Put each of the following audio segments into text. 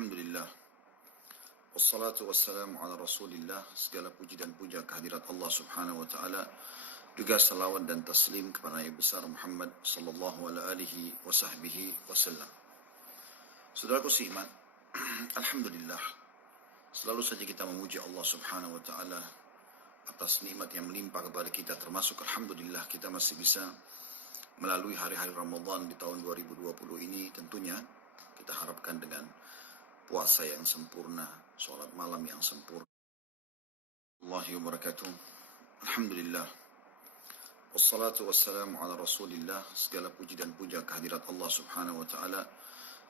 Alhamdulillah. Wassalatu wassalamu ala rasulillah. Segala puji dan puja kehadirat Allah subhanahu wa ta'ala. Juga salawat dan taslim kepada Nabi besar Muhammad sallallahu alaihi wa sahbihi wasallam. Saudaraku seiman, Alhamdulillah. Selalu saja kita memuji Allah subhanahu wa ta'ala atas nikmat yang melimpah kepada kita, termasuk Alhamdulillah kita masih bisa melalui hari-hari Ramadan di tahun 2020 ini. Tentunya kita harapkan dengan puasa yang sempurna, sholat malam yang sempurna. Allahi wa barakatuh. Alhamdulillah. Wassalatu wassalamu ala rasulillah. Segala puji dan puja kehadirat Allah subhanahu wa ta'ala.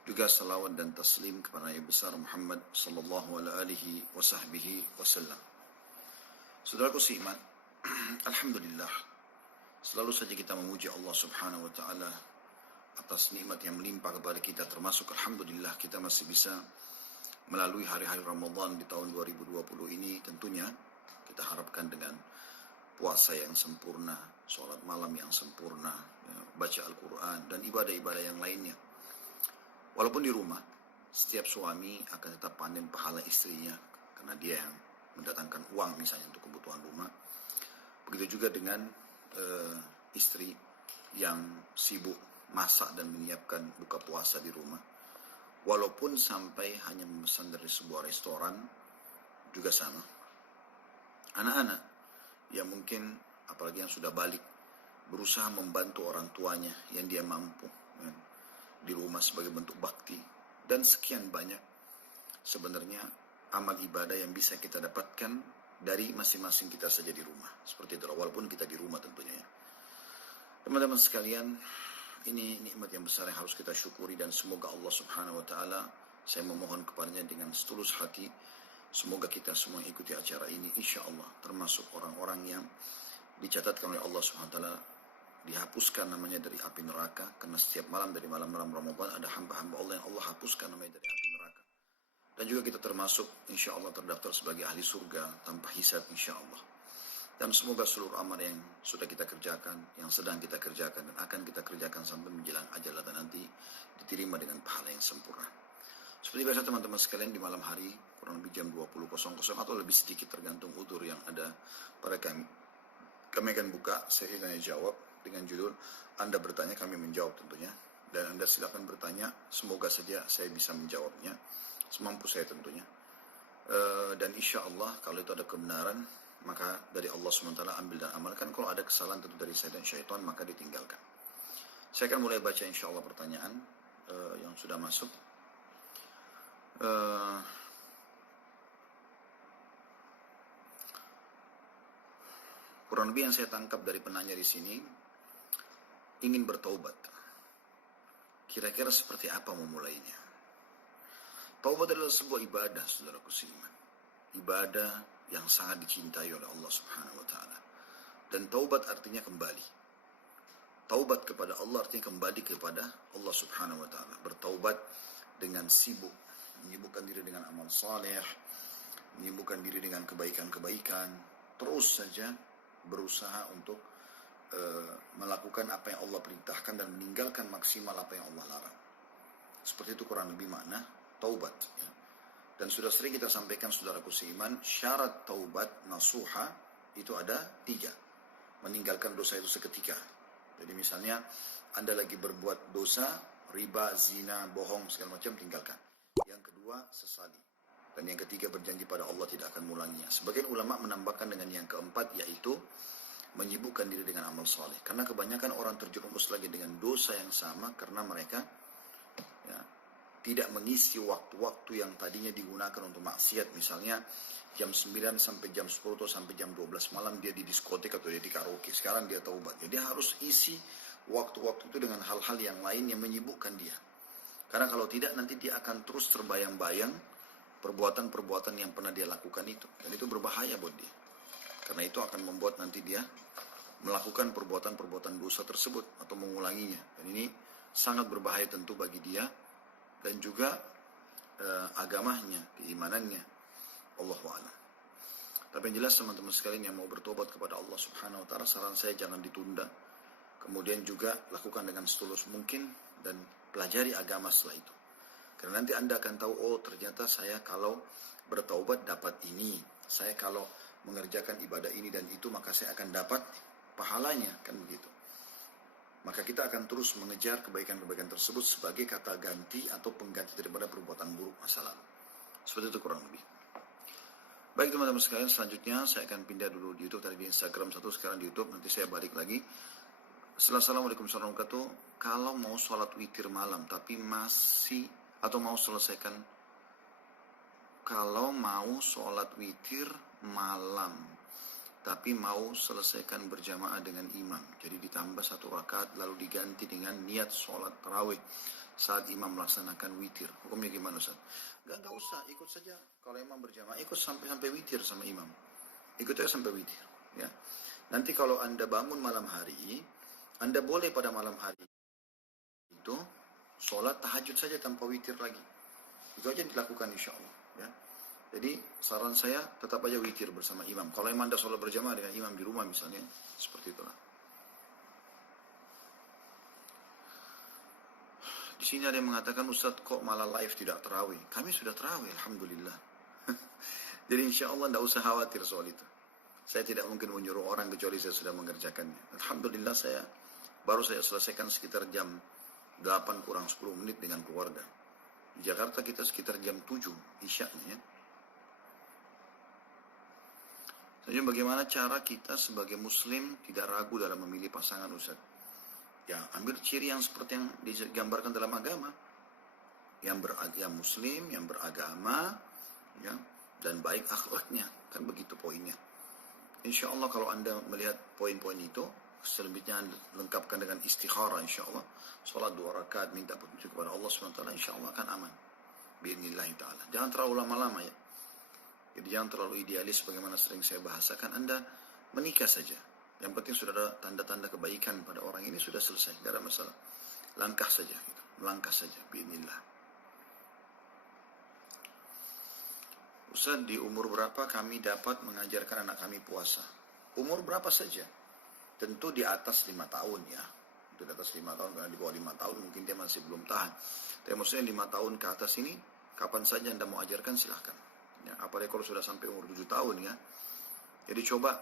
Juga salawat dan taslim kepada Nabi besar Muhammad sallallahu alaihi wa sahbihi wasallam. Saudaraku seiman, Alhamdulillah. Selalu saja kita memuji Allah subhanahu wa ta'ala atas nikmat yang melimpah kepada kita, termasuk Alhamdulillah kita masih bisa melalui hari-hari Ramadan di tahun 2020 ini. Tentunya kita harapkan dengan puasa yang sempurna, sholat malam yang sempurna, baca Al-Quran dan ibadah-ibadah yang lainnya. Walaupun di rumah, setiap suami akan tetap panen pahala istrinya karena dia yang mendatangkan uang misalnya untuk kebutuhan rumah. Begitu juga dengan istri yang sibuk masak dan menyiapkan buka puasa di rumah. Walaupun sampai hanya memesan dari sebuah restoran juga sama. Anak-anak yang mungkin apalagi yang sudah balik berusaha membantu orang tuanya yang dia mampu di rumah sebagai bentuk bakti, dan sekian banyak sebenarnya amal ibadah yang bisa kita dapatkan dari masing-masing kita saja di rumah. Seperti itu, walaupun kita di rumah tentunya ya. Teman-teman sekalian, ini nikmat yang besar yang harus kita syukuri, dan semoga Allah subhanahu wa ta'ala, saya memohon kepadanya dengan setulus hati, semoga kita semua ikuti acara ini insya Allah termasuk orang-orang yang dicatatkan oleh Allah subhanahu wa ta'ala dihapuskan namanya dari api neraka, karena setiap malam dari malam-malam Ramadan ada hamba-hamba Allah yang Allah hapuskan namanya dari api neraka. Dan juga kita termasuk insya Allah terdaftar sebagai ahli surga tanpa hisab insya Allah. Dan semoga seluruh amal yang sudah kita kerjakan, yang sedang kita kerjakan, dan akan kita kerjakan sampai menjelang ajal dan nanti diterima dengan pahala yang sempurna. Seperti biasa teman-teman sekalian, di malam hari kurang lebih jam 20.00 atau lebih sedikit tergantung udzur yang ada pada kami. Kami akan buka sesi tanya jawab dengan judul Anda bertanya, kami menjawab tentunya. Dan Anda silakan bertanya, semoga saja saya bisa menjawabnya semampu saya tentunya. Dan insya Allah kalau itu ada kebenaran, maka dari Allah SWT ambil dan amalkan. Kalau ada kesalahan tentu dari saya dan syaitan, maka ditinggalkan. Saya akan mulai baca insya Allah pertanyaan yang sudah masuk. Kurang lebih yang saya tangkap dari penanya di sini, ingin bertaubat. Kira-kira seperti apa memulainya? Taubat adalah sebuah ibadah, saudaraku seiman. Ibadah yang sangat dicintai oleh Allah subhanahu wa ta'ala. Dan taubat artinya kembali. Taubat kepada Allah artinya kembali kepada Allah subhanahu wa ta'ala. Bertaubat dengan sibuk, menyibukkan diri dengan amal saleh, menyibukkan diri dengan kebaikan-kebaikan, terus saja berusaha untuk melakukan apa yang Allah perintahkan dan meninggalkan maksimal apa yang Allah larang. Seperti itu kurang lebih makna taubat ya. Dan sudah sering kita sampaikan saudaraku seiman, syarat taubat nasuha itu ada 3. Meninggalkan dosa itu seketika. Jadi misalnya Anda lagi berbuat dosa, riba, zina, bohong, segala macam, tinggalkan. Yang kedua, sesali. Dan yang ketiga, berjanji pada Allah tidak akan mengulanginya. Sebagian ulama menambahkan dengan yang keempat, yaitu menyibukkan diri dengan amal saleh. Karena kebanyakan orang terjerumus lagi dengan dosa yang sama karena mereka ya, tidak mengisi waktu-waktu yang tadinya digunakan untuk maksiat. Misalnya jam 9 sampai jam 10 atau sampai jam 12 malam dia di diskotik atau dia di karaoke. Sekarang dia taubat. Jadi dia harus isi waktu-waktu itu dengan hal-hal yang lain yang menyibukkan dia. Karena kalau tidak nanti dia akan terus terbayang-bayang perbuatan-perbuatan yang pernah dia lakukan itu. Dan itu berbahaya buat dia. Karena itu akan membuat nanti dia melakukan perbuatan-perbuatan dosa tersebut atau mengulanginya. Dan ini sangat berbahaya tentu bagi dia dan juga agamanya, keimanannya. Allahu a'lam. Tapi yang jelas teman-teman sekalian yang mau bertobat kepada Allah subhanahu wa ta'ala, saran saya jangan ditunda. Kemudian juga lakukan dengan setulus mungkin dan pelajari agama setelah itu. Karena nanti Anda akan tahu, oh ternyata saya kalau bertaubat dapat ini. Saya kalau mengerjakan ibadah ini dan itu, maka saya akan dapat pahalanya, kan begitu. Maka kita akan terus mengejar kebaikan-kebaikan tersebut sebagai kata ganti atau pengganti daripada perbuatan buruk masa lalu. Seperti itu kurang lebih. Baik teman-teman sekalian, selanjutnya saya akan pindah dulu di YouTube, tadi di Instagram satu, sekarang di YouTube, nanti saya balik lagi. Assalamualaikum warahmatullahi wabarakatuh. Kalau mau sholat witir malam tapi masih, atau mau selesaikan, kalau mau sholat witir malam tapi mau selesaikan berjamaah dengan imam, jadi ditambah 1 rakaat lalu diganti dengan niat sholat tarawih saat imam melaksanakan witir, hukumnya gimana Ustaz? Enggak usah, ikut saja. Kalau imam berjamaah, ikut sampai witir sama imam, ikut aja sampai witir ya. Nanti kalau Anda bangun malam hari, Anda boleh pada malam hari itu sholat tahajud saja tanpa witir lagi. Itu aja dilakukan insya Allah ya. Jadi saran saya tetap aja witir bersama imam. Kalau imam Anda sholat berjamaah dengan imam di rumah misalnya, seperti itulah. Di sini ada yang mengatakan, Ustadz kok malah live tidak tarawih? Kami sudah tarawih, alhamdulillah. Jadi insya Allah tidak usah khawatir soal itu. Saya tidak mungkin menyuruh orang kecuali saya sudah mengerjakannya. Alhamdulillah baru saya selesaikan sekitar jam 8 kurang 10 menit dengan keluarga. Di Jakarta kita sekitar jam 7 isyaknya ya. Jadi bagaimana cara kita sebagai muslim tidak ragu dalam memilih pasangan Ustaz? Ya, ambil ciri yang seperti yang digambarkan dalam agama. Yang muslim, yang beragama, ya, dan baik akhlaknya. Kan begitu poinnya. Insya Allah kalau Anda melihat poin-poin itu, selebihnya lengkapkan dengan istikharah insya Allah. Salat 2 rakaat, minta petunjuk kepada Allah SWT, insya Allah akan aman. Bi'idnillahi ta'ala. Jangan terlalu lama-lama ya. Jadi jangan terlalu idealis bagaimana sering saya bahasakan. Anda menikah saja. Yang penting sudah ada tanda-tanda kebaikan pada orang ini, sudah selesai. Tidak ada masalah. Langkah saja. Gitu. Melangkah saja. Bi'idnillah. Ustaz, di umur berapa kami dapat mengajarkan anak kami puasa? Umur berapa saja? Tentu di atas 5 tahun ya. Di atas 5 tahun, karena di bawah 5 tahun mungkin dia masih belum tahan. Tapi maksudnya 5 tahun ke atas ini, kapan saja Anda mau ajarkan silahkan. Ya, apalagi kalau sudah sampai umur 7 tahun ya. Jadi coba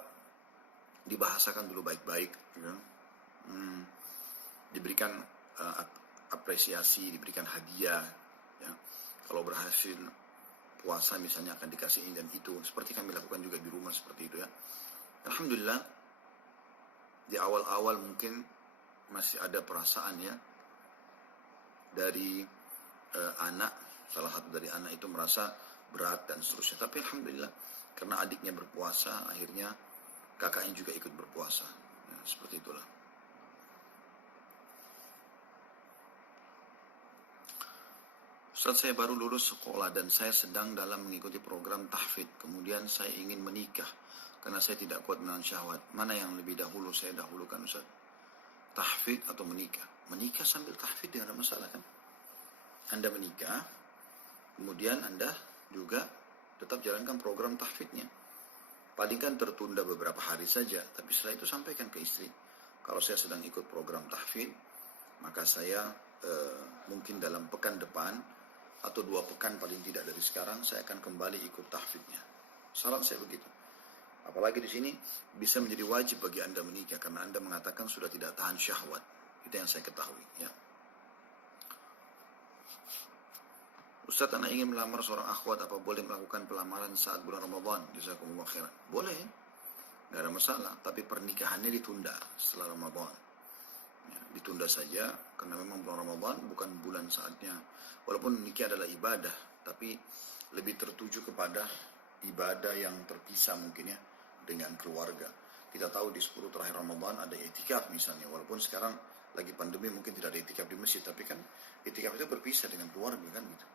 dibahasakan dulu baik-baik. Ya. Diberikan apresiasi, diberikan hadiah. Ya. Kalau berhasil puasa misalnya akan dikasih ini dan itu. Seperti kami lakukan juga di rumah seperti itu ya. Alhamdulillah. Di awal-awal mungkin masih ada perasaan ya dari salah satu dari anak itu merasa berat dan seterusnya. Tapi alhamdulillah karena adiknya berpuasa, akhirnya kakaknya juga ikut berpuasa. Ya, seperti itulah. Ustaz, saya baru lulus sekolah dan saya sedang dalam mengikuti program tahfidz. Kemudian saya ingin menikah karena saya tidak kuat menahan syahwat. Mana yang lebih dahulu saya dahulukan Ustaz? Tahfidz atau menikah? Menikah sambil tahfidz tidak ada masalah kan? Anda menikah, kemudian Anda juga tetap jalankan program tahfidznya. Paling kan tertunda beberapa hari saja, tapi setelah itu sampaikan ke istri. Kalau saya sedang ikut program tahfidz, maka saya mungkin dalam pekan depan atau 2 pekan paling tidak dari sekarang saya akan kembali ikut tahfidznya. Saran saya begitu. Apalagi di sini bisa menjadi wajib bagi Anda menikah karena Anda mengatakan sudah tidak tahan syahwat. Itu yang saya ketahui. Ya. Ustaz, anak ingin melamar seorang akhwat, apa boleh melakukan pelamaran saat bulan Ramadan? Jazakumullah khairan. Boleh, nggak ada masalah. Tapi pernikahannya ditunda setelah Ramadan. Ya, ditunda saja karena memang bulan Ramadan bukan bulan saatnya. Walaupun nikah adalah ibadah, tapi lebih tertuju kepada ibadah yang terpisah mungkin ya dengan keluarga. Kita tahu di 10 terakhir Ramadan ada i'tikaf misalnya. Walaupun sekarang lagi pandemi mungkin tidak ada i'tikaf di masjid, tapi kan i'tikaf itu berpisah dengan keluarga kan gitu.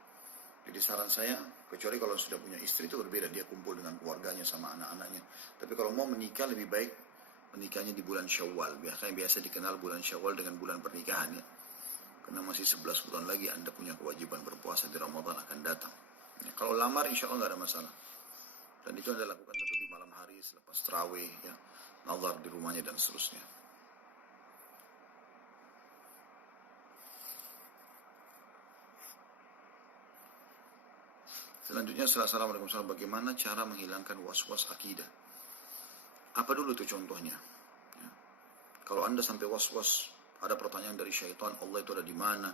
Jadi saran saya, kecuali kalau sudah punya istri itu berbeda, dia kumpul dengan keluarganya sama anak-anaknya. Tapi kalau mau menikah lebih baik menikahnya di bulan Syawal. Biasa dikenal bulan Syawal dengan bulan pernikahan ya. Karena masih 11 bulan lagi Anda punya kewajiban berpuasa di Ramadan akan datang. Ya, kalau lamar insya Allah nggak ada masalah. Dan itu Anda lakukan tentu di malam hari selepas tarawih ya, nazar di rumahnya dan seterusnya. Selanjutnya, Assalamualaikum warahmatullahi wabarakatuh. Bagaimana cara menghilangkan was-was akidah? Apa dulu itu contohnya? Ya. Kalau Anda sampai was-was, ada pertanyaan dari syaitan, Allah itu ada di mana?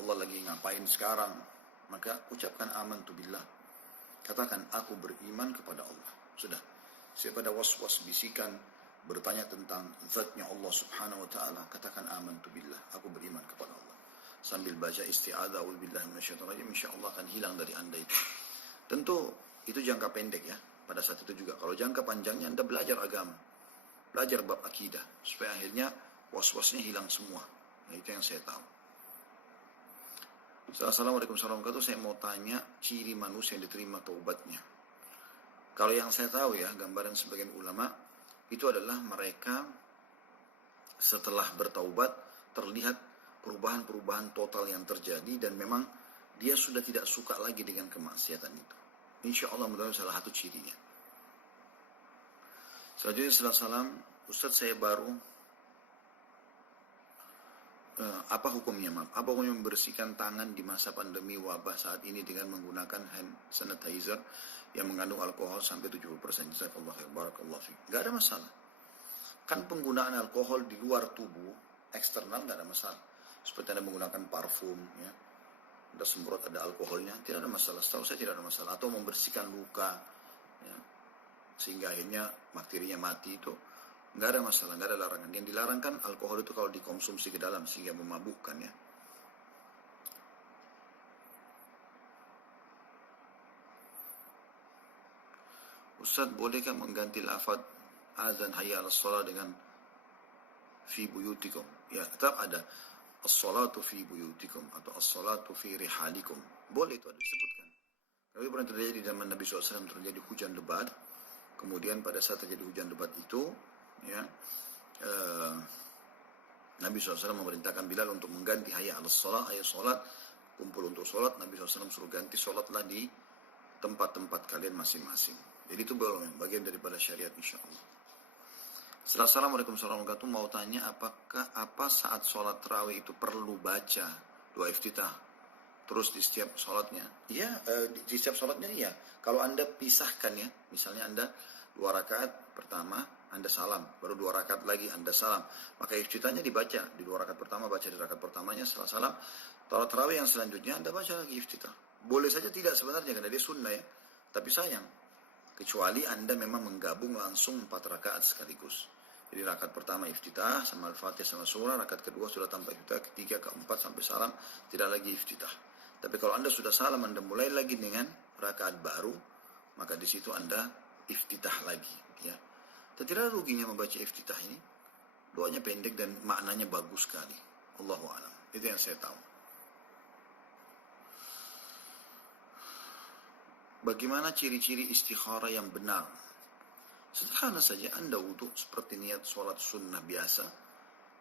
Allah lagi ngapain sekarang? Maka ucapkan amantu billah. Katakan, aku beriman kepada Allah. Sudah. Siapa ada was-was bisikan, bertanya tentang zatnya Allah subhanahu wa ta'ala, katakan amantu billah. Aku beriman kepada Allah. Sambil baca isti'adzah, a'udzubillahi minasyaitonir rajim, insyaallah akan hilang dari Anda itu. Tentu itu jangka pendek ya. Pada saat itu juga. Kalau jangka panjangnya Anda belajar agama. Belajar bab akidah. Supaya akhirnya was-wasnya hilang semua. Nah, itu yang saya tahu. Assalamualaikum warahmatullahi wabarakatuh. Saya mau tanya ciri manusia yang diterima taubatnya. Kalau yang saya tahu ya, gambaran sebagian ulama, itu adalah mereka setelah bertaubat terlihat perubahan-perubahan total yang terjadi dan memang dia sudah tidak suka lagi dengan kemaksiatan itu. Insya Allah mudah-mudahan salah satu cirinya. Selanjutnya setelah salam, Ustaz saya baru, apa hukumnya maaf? Apa hukumnya membersihkan tangan di masa pandemi wabah saat ini dengan menggunakan hand sanitizer yang mengandung alkohol sampai 70%? Jazakallahu khair, barakallahu fiik. Gak ada masalah. Kan penggunaan alkohol di luar tubuh, eksternal gak ada masalah. Seperti Anda menggunakan parfum, ya. Ada semprot, ada alkoholnya, tidak ada masalah. Setahu saya tidak ada masalah. Atau membersihkan luka, ya, sehingga akhirnya bakterinya mati, itu nggak ada masalah, nggak ada larangan. Yang dilarangkan alkohol itu kalau dikonsumsi ke dalam sehingga memabukkan ya. Ustaz, bolehkah mengganti lafaz azan hayya 'alas shalah dengan fi buyutikum? Ya, tetap ada as-salatu fi buyutikum atau as-salatu fi rihalikum. Boleh, itu ada disebutkan. Tapi pernah terjadi di zaman Nabi SAW, terjadi hujan lebat. Kemudian pada saat terjadi hujan lebat itu, ya, Nabi SAW memerintahkan Bilal untuk mengganti hayya 'alas shalah, ayat salat, kumpul untuk salat. Nabi SAW suruh ganti, salatlah di tempat-tempat kalian masing-masing. Jadi itu bagian daripada syariat insyaallah. Assalamualaikum warahmatullahi wabarakatuh. Mau tanya apa saat sholat tarawih itu perlu baca doa iftitah terus di setiap sholatnya? Iya, di setiap sholatnya iya. Kalau Anda pisahkan ya, misalnya Anda 2 rakaat pertama Anda salam, baru 2 rakaat lagi Anda salam, maka iftitahnya dibaca di 2 rakaat pertama, baca di rakaat pertamanya setelah salam. Sholat tarawih yang selanjutnya Anda baca lagi iftitah. Boleh saja tidak sebenarnya karena dia sunnah ya, tapi sayang. Kecuali Anda memang menggabung langsung 4 rakaat sekaligus. Jadi rakaat pertama iftitah sama Al-Fatihah sama surah, rakaat kedua sudah tanpa iftitah, ketiga, keempat sampai salam tidak lagi iftitah. Tapi kalau Anda sudah salam, Anda mulai lagi dengan rakaat baru, maka di situ Anda iftitah lagi, ya. Dan tidak ada ruginya membaca iftitah ini. Doanya pendek dan maknanya bagus sekali. Allahu a'lam. Itu yang saya tahu. Bagaimana ciri-ciri istikharah yang benar? Sederhana saja, Anda wudhu seperti niat sholat sunnah biasa.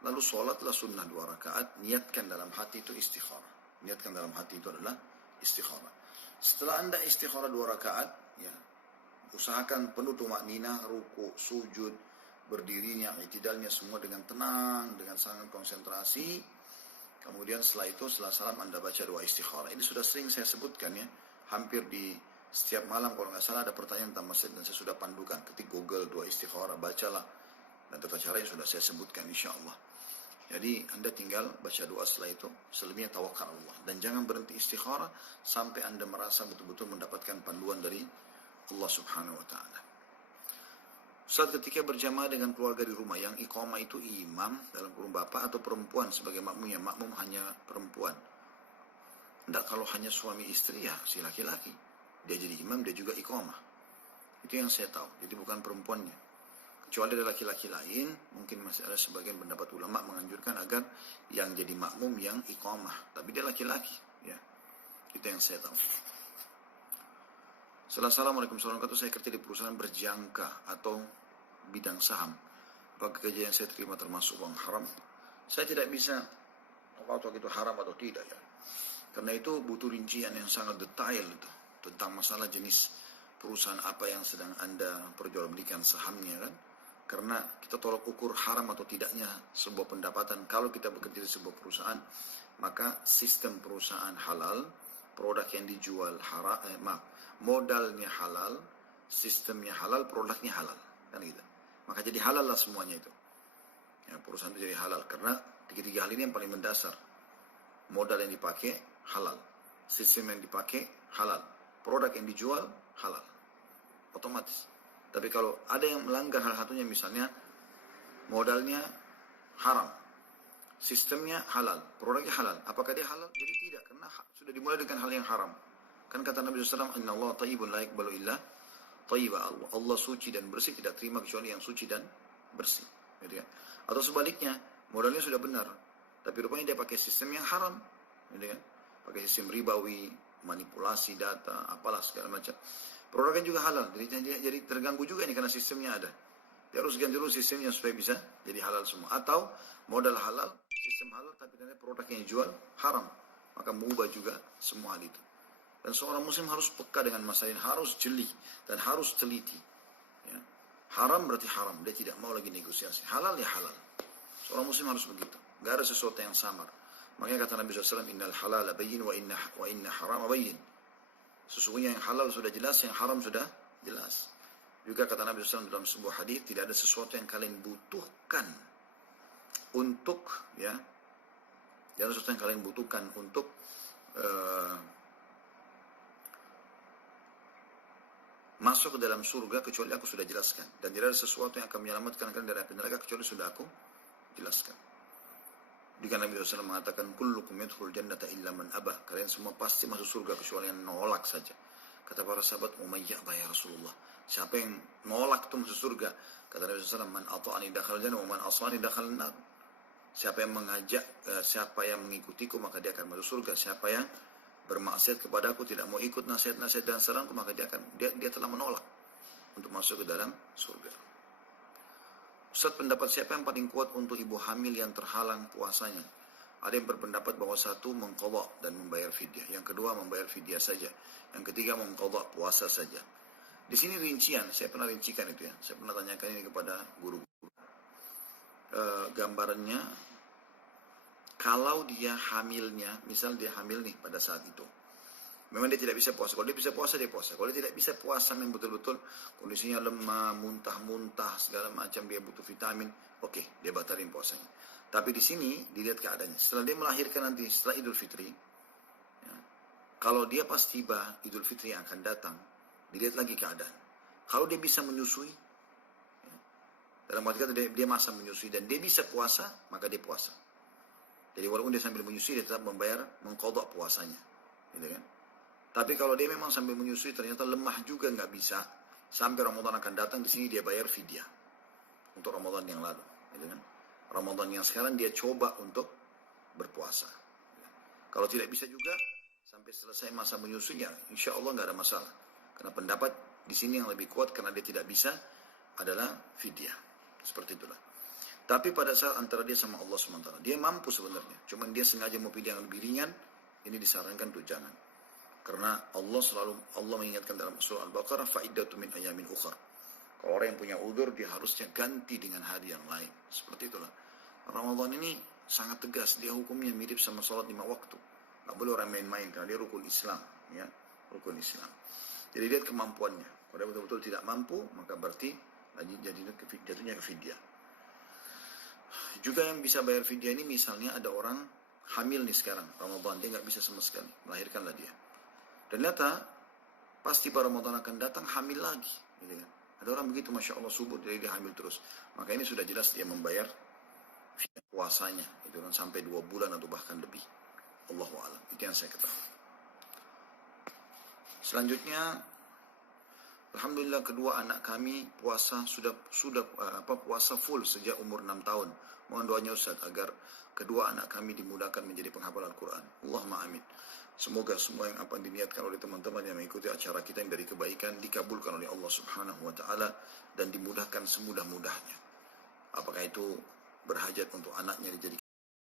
Lalu sholatlah sunnah 2 rakaat. Niatkan dalam hati itu istikharah. Niatkan dalam hati itu adalah istikharah. Setelah Anda istikharah 2 rakaat, ya, usahakan penuh tumakninah, ruku, sujud, berdirinya, i'tidalnya semua dengan tenang, dengan sangat konsentrasi. Kemudian setelah itu, setelah salam Anda baca doa istikharah. Ini sudah sering saya sebutkan ya, hampir di setiap malam kalau nggak salah ada pertanyaan tentang masjid dan saya sudah pandukan. Ketik Google doa istikharah, bacalah. Dan tata cara yang sudah saya sebutkan insyaallah. Jadi Anda tinggal baca doa setelah itu, selebihnya tawakal Allah. Dan jangan berhenti istikharah sampai Anda merasa betul-betul mendapatkan panduan dari Allah subhanahu wa ta'ala. Saat ketika berjamaah dengan keluarga di rumah, yang iqamah itu imam dalam kurung bapak atau perempuan sebagai makmumnya, makmum hanya perempuan. Tidak, kalau hanya suami istri ya si laki-laki. Dia jadi imam, dia juga iqamah. Itu yang saya tahu. Jadi bukan perempuannya. Kecuali ada laki-laki lain, mungkin masih ada sebagian pendapat ulama menganjurkan agar yang jadi makmum yang iqamah. Tapi dia laki-laki. Ya. Itu yang saya tahu. Assalamualaikum warahmatullahi wabarakatuh. Saya kerja di perusahaan berjangka atau bidang saham. Apakah kerja yang saya terima termasuk uang haram? Saya tidak bisa apakah itu haram atau tidak ya. Karena itu butuh rincian yang sangat detail itu. Tentang masalah jenis perusahaan apa yang sedang Anda perjualbelikan sahamnya kan. Karena kita tolak ukur haram atau tidaknya sebuah pendapatan. Kalau kita bekerja di sebuah perusahaan, maka sistem perusahaan halal produk yang dijual modalnya halal, sistemnya halal, produknya halal, kan gitu. Maka jadi halal lah semuanya itu. Ya, perusahaan itu jadi halal karena tiga hal ini yang paling mendasar. Modal yang dipakai halal, sistem yang dipakai halal, produk yang dijual halal, otomatis. Tapi kalau ada yang melanggar hal satunya, misalnya modalnya haram, sistemnya halal, produknya halal, apakah dia halal? Jadi tidak, karena sudah dimulai dengan hal yang haram. Kan kata Nabi SAW, Inna Allah tayyibun la yaqbalu illa tayyiba. Allah suci dan bersih, tidak terima kecuali yang suci dan bersih. Gitu kan? Atau sebaliknya, modalnya sudah benar, tapi rupanya dia pakai sistem yang haram. Gitu kan? Pakai sistem ribawi, manipulasi data, apalah segala macam. Produknya juga halal, jadi terganggu juga ini karena sistemnya ada. Dia harus ganti dulu sistemnya supaya bisa jadi halal semua. Atau modal halal, sistem halal, tapi ternyata produk yang dijual haram. Maka mengubah juga semua hal itu. Dan seorang muslim harus peka dengan masalah ini, harus jeli dan harus teliti. Ya. Haram berarti haram, dia tidak mau lagi negosiasi. Halal ya halal. Seorang muslim harus begitu. Gak ada sesuatu yang samar. Makanya kata Nabi SAW, Innal halala bayyin wa inna harama bayyin. Sesungguhnya yang halal sudah jelas, yang haram sudah jelas. Juga kata Nabi SAW dalam sebuah hadis, tidak ada sesuatu yang kalian butuhkan untuk, ya, tidak ada sesuatu yang kalian butuhkan untuk masuk ke dalam surga kecuali aku sudah jelaskan. Dan tidak ada sesuatu yang akan menyelamatkan kalian dari api neraka kecuali sudah aku jelaskan. Jika Nabi SAW mengatakan, kullukum yadkhulul jannata illa man abah. Kalian semua pasti masuk surga kecuali yang nolak saja. Kata para sahabat, Umayyah ya Rasulullah. Siapa yang nolak itu masuk surga? Kata Nabi SAW, man ata'ani dakhal jannah wa man asani dakhal nar. Siapa yang mengajak, siapa yang mengikutiku maka dia akan masuk surga. Siapa yang bermaksiat kepadaku, tidak mau ikut nasihat-nasihat dan saranku, maka dia telah menolak untuk masuk ke dalam surga. Ustaz, pendapat siapa yang paling kuat untuk ibu hamil yang terhalang puasanya? Ada yang berpendapat bahwa satu, mengqadha dan membayar fidyah. Yang kedua, membayar fidyah saja. Yang ketiga, mengqadha puasa saja. Di sini rincian, saya pernah rincikan itu ya. Saya pernah tanyakan ini kepada guru-guru. Gambarannya, kalau dia hamilnya, misal dia hamil nih pada saat itu, memang dia tidak bisa puasa. Kalau dia bisa puasa, dia puasa. Kalau dia tidak bisa puasa, memang betul-betul kondisinya lemah, muntah-muntah, segala macam, dia butuh vitamin, oke, dia batalin puasanya. Tapi di sini dilihat keadaannya. Setelah dia melahirkan nanti, setelah Idul Fitri, ya, kalau dia pas tiba Idul Fitri yang akan datang, dilihat lagi keadaan. Kalau dia bisa menyusui, ya, dalam arti kata dia masa menyusui dan dia bisa puasa, maka dia puasa. Jadi walaupun dia sambil menyusui, dia tetap membayar, mengqadha puasanya, gitu kan? Tapi kalau dia memang sambil menyusui ternyata lemah juga nggak bisa, sampai Ramadan akan datang, di sini dia bayar fidyah untuk Ramadan yang lalu, gitu kan? Ramadan yang sekarang dia coba untuk berpuasa. Kalau tidak bisa juga sampai selesai masa menyusuinya, insya Allah nggak ada masalah. Karena pendapat di sini yang lebih kuat karena dia tidak bisa adalah fidyah, seperti itulah. Tapi pada saat antara dia sama Allah SWT, dia mampu sebenarnya, cuman dia sengaja mau pilih yang lebih ringan, ini disarankan untuk jangan. Karena Allah mengingatkan dalam surah Al-Baqarah, fa'iddatu min ayamin ukhar. Kalau orang yang punya udzur, dia harusnya ganti dengan hari yang lain. Seperti itulah. Ramadan ini sangat tegas, dia hukumnya mirip sama sholat 5 waktu. Nggak boleh orang main-main karena dia rukun Islam, ya, rukun Islam. Jadi lihat kemampuannya. Kalau dia betul-betul tidak mampu, maka berarti jatuhnya ke fidyah. Juga yang bisa bayar fidyah ini misalnya ada orang hamil nih sekarang Ramadan, dia nggak bisa sama sekali, melahirkanlah dia. Dan ternyata pasti pada Ramadan akan datang hamil lagi, gitu kan? Ada orang begitu, masya Allah, subur, jadi dia hamil terus. Maka ini sudah jelas dia membayar puasanya, itu kan, sampai 2 bulan atau bahkan lebih. Allahu a'lam. Itu yang saya ketahui. Selanjutnya, alhamdulillah kedua anak kami puasa puasa full sejak umur 6 tahun. Mohon doanya Ustaz agar kedua anak kami dimudahkan menjadi penghafal Al-Quran. Allahumma amin. Semoga semua yang apa diniatkan oleh teman-teman yang mengikuti acara kita yang dari kebaikan dikabulkan oleh Allah Subhanahu wa taala dan dimudahkan semudah-mudahnya. Apakah itu berhajat untuk anaknya dijadikan